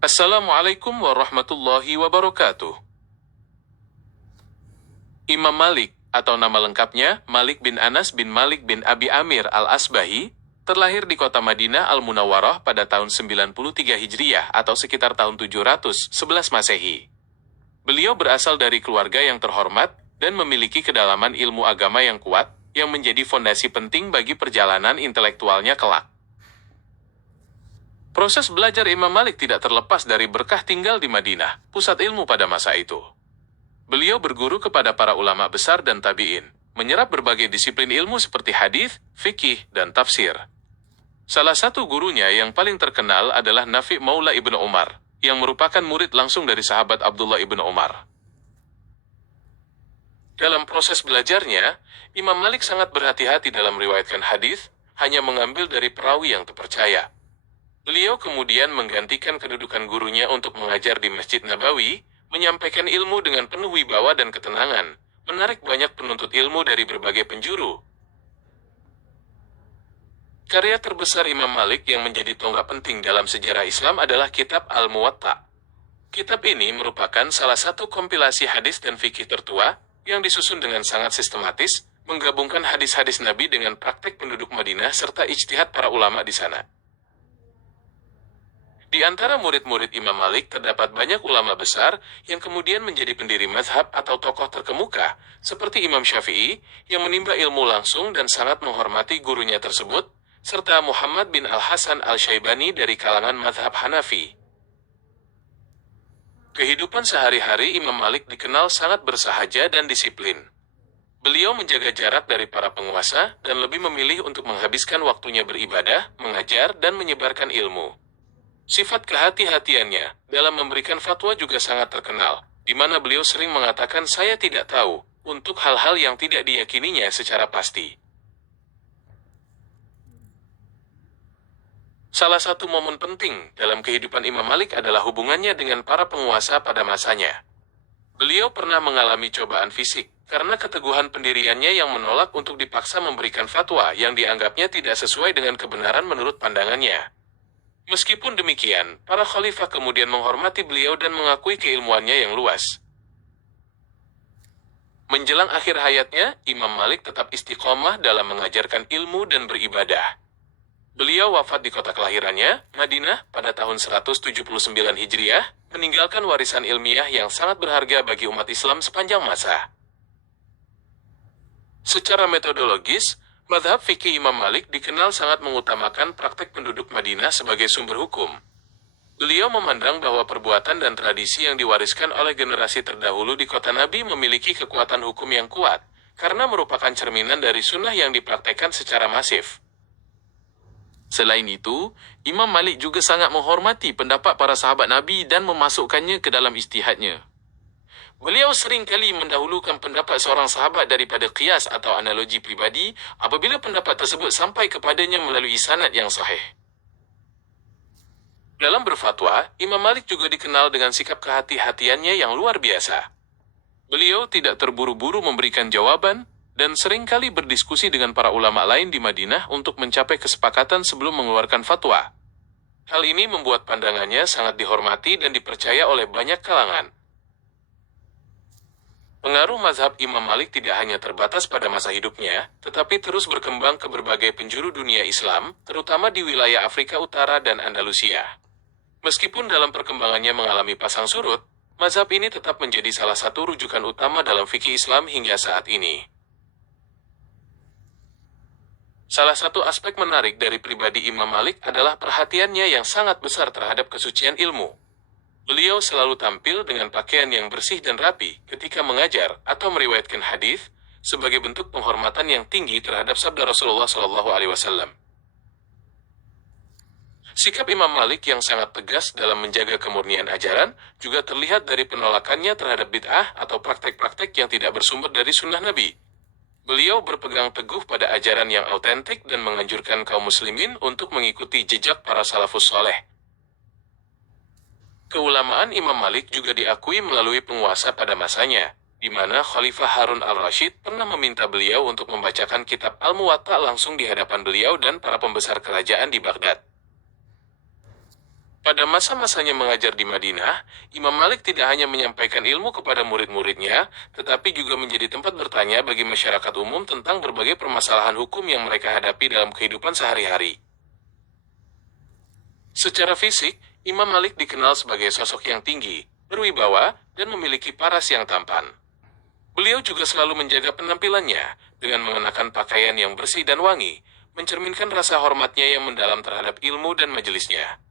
Assalamualaikum warahmatullahi wabarakatuh. Imam Malik, atau nama lengkapnya Malik bin Anas bin Malik bin Abi Amir al-Asbahi, terlahir di kota Madinah al-Munawwarah pada tahun 93 Hijriah atau sekitar tahun 711 Masehi. Beliau berasal dari keluarga yang terhormat dan memiliki kedalaman ilmu agama yang kuat, yang menjadi fondasi penting bagi perjalanan intelektualnya kelak. Proses belajar Imam Malik tidak terlepas dari berkah tinggal di Madinah, pusat ilmu pada masa itu. Beliau berguru kepada para ulama besar dan tabi'in, menyerap berbagai disiplin ilmu seperti hadis, fikih, dan tafsir. Salah satu gurunya yang paling terkenal adalah Nafi' Maula Ibnu Umar, yang merupakan murid langsung dari sahabat Abdullah Ibnu Umar. Dalam proses belajarnya, Imam Malik sangat berhati-hati dalam meriwayatkan hadis, hanya mengambil dari perawi yang terpercaya. Beliau kemudian menggantikan kedudukan gurunya untuk mengajar di Masjid Nabawi, menyampaikan ilmu dengan penuh wibawa dan ketenangan, menarik banyak penuntut ilmu dari berbagai penjuru. Karya terbesar Imam Malik yang menjadi tonggak penting dalam sejarah Islam adalah Kitab Al-Muwatta. Kitab ini merupakan salah satu kompilasi hadis dan fikih tertua, yang disusun dengan sangat sistematis, menggabungkan hadis-hadis Nabi dengan praktek penduduk Madinah serta ijtihad para ulama di sana. Di antara murid-murid Imam Malik terdapat banyak ulama besar yang kemudian menjadi pendiri mazhab atau tokoh terkemuka, seperti Imam Syafi'i yang menimba ilmu langsung dan sangat menghormati gurunya tersebut, serta Muhammad bin Al-Hasan Al-Syaibani dari kalangan mazhab Hanafi. Kehidupan sehari-hari Imam Malik dikenal sangat bersahaja dan disiplin. Beliau menjaga jarak dari para penguasa dan lebih memilih untuk menghabiskan waktunya beribadah, mengajar, dan menyebarkan ilmu. Sifat kehati-hatiannya dalam memberikan fatwa juga sangat terkenal, di mana beliau sering mengatakan saya tidak tahu, untuk hal-hal yang tidak diyakininya secara pasti. Salah satu momen penting dalam kehidupan Imam Malik adalah hubungannya dengan para penguasa pada masanya. Beliau pernah mengalami cobaan fisik, karena keteguhan pendiriannya yang menolak untuk dipaksa memberikan fatwa yang dianggapnya tidak sesuai dengan kebenaran menurut pandangannya. Meskipun demikian, para khalifah kemudian menghormati beliau dan mengakui keilmuannya yang luas. Menjelang akhir hayatnya, Imam Malik tetap istiqomah dalam mengajarkan ilmu dan beribadah. Beliau wafat di kota kelahirannya, Madinah, pada tahun 179 Hijriah, meninggalkan warisan ilmiah yang sangat berharga bagi umat Islam sepanjang masa. Secara metodologis, mazhab fikih Imam Malik dikenal sangat mengutamakan praktek penduduk Madinah sebagai sumber hukum. Beliau memandang bahwa perbuatan dan tradisi yang diwariskan oleh generasi terdahulu di kota Nabi memiliki kekuatan hukum yang kuat, karena merupakan cerminan dari sunnah yang dipraktekkan secara masif. Selain itu, Imam Malik juga sangat menghormati pendapat para sahabat Nabi dan memasukkannya ke dalam ijtihadnya. Beliau seringkali mendahulukan pendapat seorang sahabat daripada qiyas atau analogi pribadi apabila pendapat tersebut sampai kepadanya melalui sanad yang sahih. Dalam berfatwa, Imam Malik juga dikenal dengan sikap kehati-hatiannya yang luar biasa. Beliau tidak terburu-buru memberikan jawaban dan seringkali berdiskusi dengan para ulama lain di Madinah untuk mencapai kesepakatan sebelum mengeluarkan fatwa. Hal ini membuat pandangannya sangat dihormati dan dipercaya oleh banyak kalangan. Pengaruh mazhab Imam Malik tidak hanya terbatas pada masa hidupnya, tetapi terus berkembang ke berbagai penjuru dunia Islam, terutama di wilayah Afrika Utara dan Andalusia. Meskipun dalam perkembangannya mengalami pasang surut, mazhab ini tetap menjadi salah satu rujukan utama dalam fikih Islam hingga saat ini. Salah satu aspek menarik dari pribadi Imam Malik adalah perhatiannya yang sangat besar terhadap kesucian ilmu. Beliau selalu tampil dengan pakaian yang bersih dan rapi ketika mengajar atau meriwayatkan hadis sebagai bentuk penghormatan yang tinggi terhadap sabda Rasulullah SAW. Sikap Imam Malik yang sangat tegas dalam menjaga kemurnian ajaran juga terlihat dari penolakannya terhadap bid'ah atau praktek-praktek yang tidak bersumber dari sunnah Nabi. Beliau berpegang teguh pada ajaran yang autentik dan menganjurkan kaum muslimin untuk mengikuti jejak para salafus soleh. Keulamaan Imam Malik juga diakui melalui penguasa pada masanya, di mana Khalifah Harun al-Rashid pernah meminta beliau untuk membacakan kitab Al-Muwatta langsung di hadapan beliau dan para pembesar kerajaan di Baghdad. Pada masa-masanya mengajar di Madinah, Imam Malik tidak hanya menyampaikan ilmu kepada murid-muridnya, tetapi juga menjadi tempat bertanya bagi masyarakat umum tentang berbagai permasalahan hukum yang mereka hadapi dalam kehidupan sehari-hari. Secara fisik, Imam Malik dikenal sebagai sosok yang tinggi, berwibawa, dan memiliki paras yang tampan. Beliau juga selalu menjaga penampilannya dengan mengenakan pakaian yang bersih dan wangi, mencerminkan rasa hormatnya yang mendalam terhadap ilmu dan majelisnya.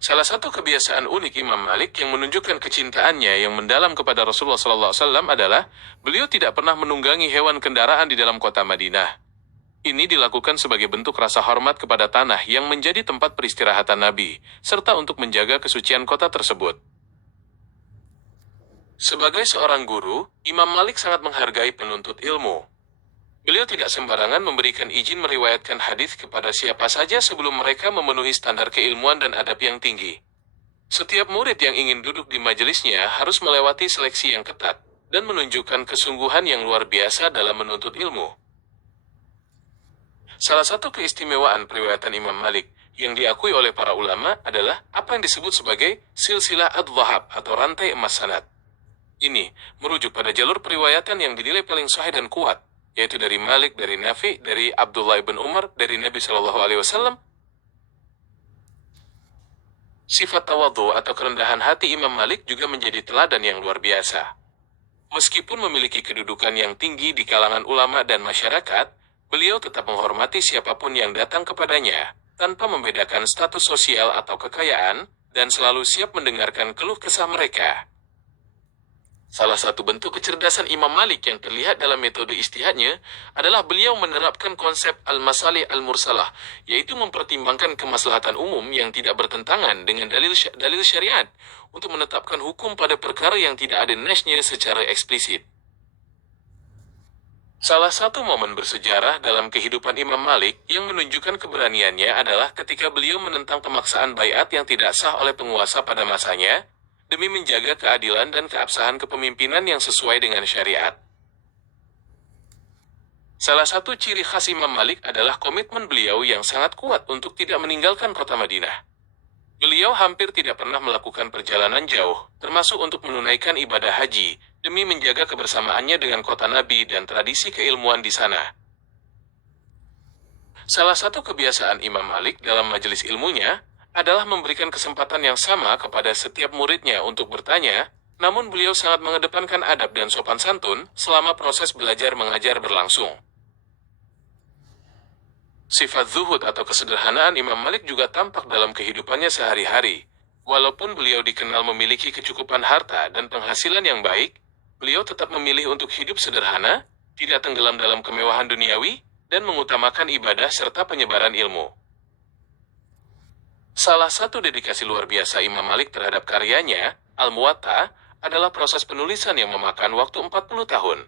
Salah satu kebiasaan unik Imam Malik yang menunjukkan kecintaannya yang mendalam kepada Rasulullah SAW adalah beliau tidak pernah menunggangi hewan kendaraan di dalam kota Madinah. Ini dilakukan sebagai bentuk rasa hormat kepada tanah yang menjadi tempat peristirahatan Nabi, serta untuk menjaga kesucian kota tersebut. Sebagai seorang guru, Imam Malik sangat menghargai penuntut ilmu. Beliau tidak sembarangan memberikan izin meriwayatkan hadis kepada siapa saja sebelum mereka memenuhi standar keilmuan dan adab yang tinggi. Setiap murid yang ingin duduk di majelisnya harus melewati seleksi yang ketat dan menunjukkan kesungguhan yang luar biasa dalam menuntut ilmu. Salah satu keistimewaan periwayatan Imam Malik yang diakui oleh para ulama adalah apa yang disebut sebagai silsilah ad-dhahab atau rantai emas sanad. Ini merujuk pada jalur periwayatan yang dinilai paling sahih dan kuat, yaitu dari Malik, dari Nafi, dari Abdullah bin Umar, dari Nabi Shallallahu Alaihi Wasallam. Sifat tawadhu atau kerendahan hati Imam Malik juga menjadi teladan yang luar biasa. Meskipun memiliki kedudukan yang tinggi di kalangan ulama dan masyarakat, beliau tetap menghormati siapapun yang datang kepadanya, tanpa membedakan status sosial atau kekayaan, dan selalu siap mendengarkan keluh kesah mereka. Salah satu bentuk kecerdasan Imam Malik yang terlihat dalam metode ijtihadnya adalah beliau menerapkan konsep al-masalih al-mursalah, yaitu mempertimbangkan kemaslahatan umum yang tidak bertentangan dengan dalil syariat untuk menetapkan hukum pada perkara yang tidak ada nasnya secara eksplisit. Salah satu momen bersejarah dalam kehidupan Imam Malik yang menunjukkan keberaniannya adalah ketika beliau menentang pemaksaan baiat yang tidak sah oleh penguasa pada masanya, demi menjaga keadilan dan keabsahan kepemimpinan yang sesuai dengan syariat. Salah satu ciri khas Imam Malik adalah komitmen beliau yang sangat kuat untuk tidak meninggalkan kota Madinah. Beliau hampir tidak pernah melakukan perjalanan jauh, termasuk untuk menunaikan ibadah haji, demi menjaga kebersamaannya dengan kota Nabi dan tradisi keilmuan di sana. Salah satu kebiasaan Imam Malik dalam majelis ilmunya adalah memberikan kesempatan yang sama kepada setiap muridnya untuk bertanya, namun beliau sangat mengedepankan adab dan sopan santun selama proses belajar mengajar berlangsung. Sifat zuhud atau kesederhanaan Imam Malik juga tampak dalam kehidupannya sehari-hari. Walaupun beliau dikenal memiliki kecukupan harta dan penghasilan yang baik, beliau tetap memilih untuk hidup sederhana, tidak tenggelam dalam kemewahan duniawi, dan mengutamakan ibadah serta penyebaran ilmu. Salah satu dedikasi luar biasa Imam Malik terhadap karyanya, Al-Muwatta, adalah proses penulisan yang memakan waktu 40 tahun.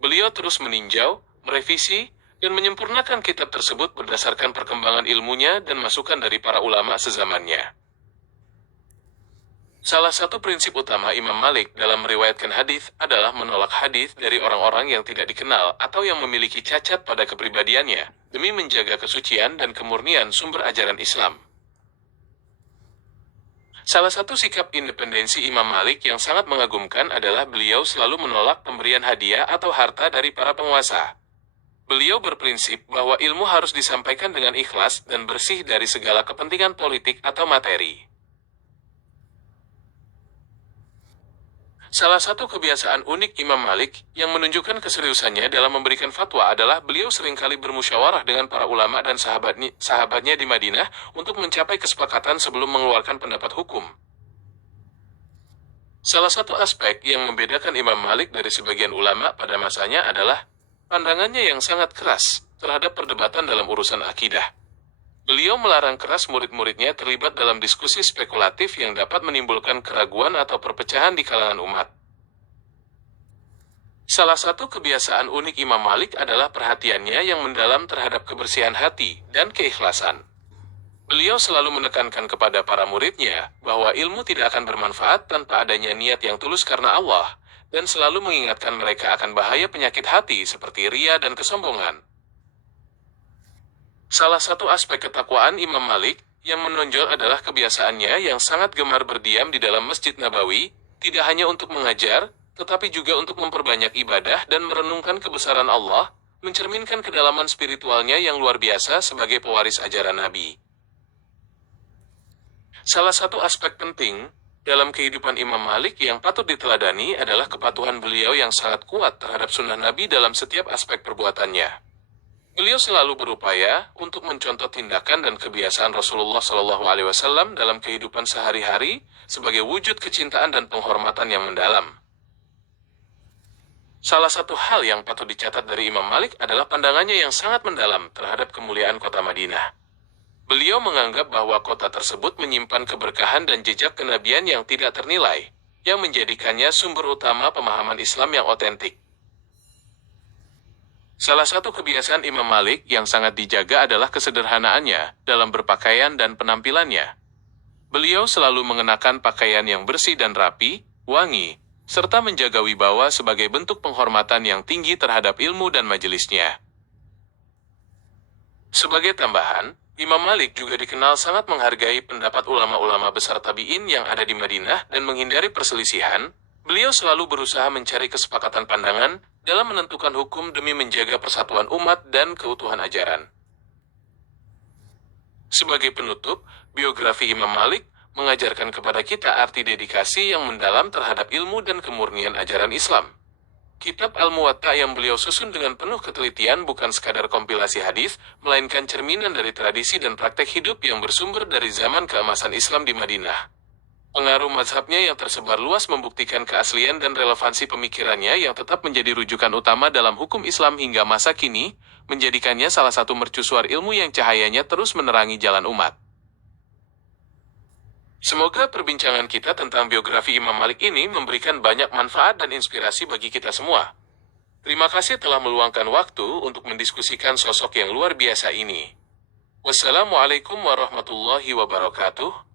Beliau terus meninjau, merevisi, dan menyempurnakan kitab tersebut berdasarkan perkembangan ilmunya dan masukan dari para ulama sezamannya. Salah satu prinsip utama Imam Malik dalam meriwayatkan hadis adalah menolak hadis dari orang-orang yang tidak dikenal atau yang memiliki cacat pada kepribadiannya, demi menjaga kesucian dan kemurnian sumber ajaran Islam. Salah satu sikap independensi Imam Malik yang sangat mengagumkan adalah beliau selalu menolak pemberian hadiah atau harta dari para penguasa. Beliau berprinsip bahwa ilmu harus disampaikan dengan ikhlas dan bersih dari segala kepentingan politik atau materi. Salah satu kebiasaan unik Imam Malik yang menunjukkan keseriusannya dalam memberikan fatwa adalah beliau seringkali bermusyawarah dengan para ulama dan sahabatnya di Madinah untuk mencapai kesepakatan sebelum mengeluarkan pendapat hukum. Salah satu aspek yang membedakan Imam Malik dari sebagian ulama pada masanya adalah pandangannya yang sangat keras terhadap perdebatan dalam urusan akidah. Beliau melarang keras murid-muridnya terlibat dalam diskusi spekulatif yang dapat menimbulkan keraguan atau perpecahan di kalangan umat. Salah satu kebiasaan unik Imam Malik adalah perhatiannya yang mendalam terhadap kebersihan hati dan keikhlasan. Beliau selalu menekankan kepada para muridnya bahwa ilmu tidak akan bermanfaat tanpa adanya niat yang tulus karena Allah, dan selalu mengingatkan mereka akan bahaya penyakit hati seperti ria dan kesombongan. Salah satu aspek ketakwaan Imam Malik Yang menonjol adalah kebiasaannya yang sangat gemar berdiam di dalam Masjid Nabawi, tidak hanya untuk mengajar, tetapi juga untuk memperbanyak ibadah dan merenungkan kebesaran Allah, mencerminkan kedalaman spiritualnya yang luar biasa sebagai pewaris ajaran Nabi. Salah satu aspek penting dalam kehidupan Imam Malik yang patut diteladani adalah kepatuhan beliau yang sangat kuat terhadap sunnah Nabi dalam setiap aspek perbuatannya. Beliau selalu berupaya untuk mencontoh tindakan dan kebiasaan Rasulullah Shallallahu Alaihi Wasallam dalam kehidupan sehari-hari sebagai wujud kecintaan dan penghormatan yang mendalam. Salah satu hal yang patut dicatat dari Imam Malik adalah pandangannya yang sangat mendalam terhadap kemuliaan kota Madinah. Beliau menganggap bahwa kota tersebut menyimpan keberkahan dan jejak kenabian yang tidak ternilai, yang menjadikannya sumber utama pemahaman Islam yang otentik. Salah satu kebiasaan Imam Malik yang sangat dijaga adalah kesederhanaannya dalam berpakaian dan penampilannya. Beliau selalu mengenakan pakaian yang bersih dan rapi, wangi, serta menjaga wibawa sebagai bentuk penghormatan yang tinggi terhadap ilmu dan majelisnya. Sebagai tambahan, Imam Malik juga dikenal sangat menghargai pendapat ulama-ulama besar tabi'in yang ada di Madinah dan menghindari perselisihan. Beliau selalu berusaha mencari kesepakatan pandangan dalam menentukan hukum demi menjaga persatuan umat dan keutuhan ajaran. Sebagai penutup, biografi Imam Malik mengajarkan kepada kita arti dedikasi yang mendalam terhadap ilmu dan kemurnian ajaran Islam. Kitab Al-Muwatta yang beliau susun dengan penuh ketelitian bukan sekadar kompilasi hadis, melainkan cerminan dari tradisi dan praktek hidup yang bersumber dari zaman keemasan Islam di Madinah. Pengaruh mazhabnya yang tersebar luas membuktikan keaslian dan relevansi pemikirannya yang tetap menjadi rujukan utama dalam hukum Islam hingga masa kini, menjadikannya salah satu mercusuar ilmu yang cahayanya terus menerangi jalan umat. Semoga perbincangan kita tentang biografi Imam Malik ini memberikan banyak manfaat dan inspirasi bagi kita semua. Terima kasih telah meluangkan waktu untuk mendiskusikan sosok yang luar biasa ini. Wassalamualaikum warahmatullahi wabarakatuh.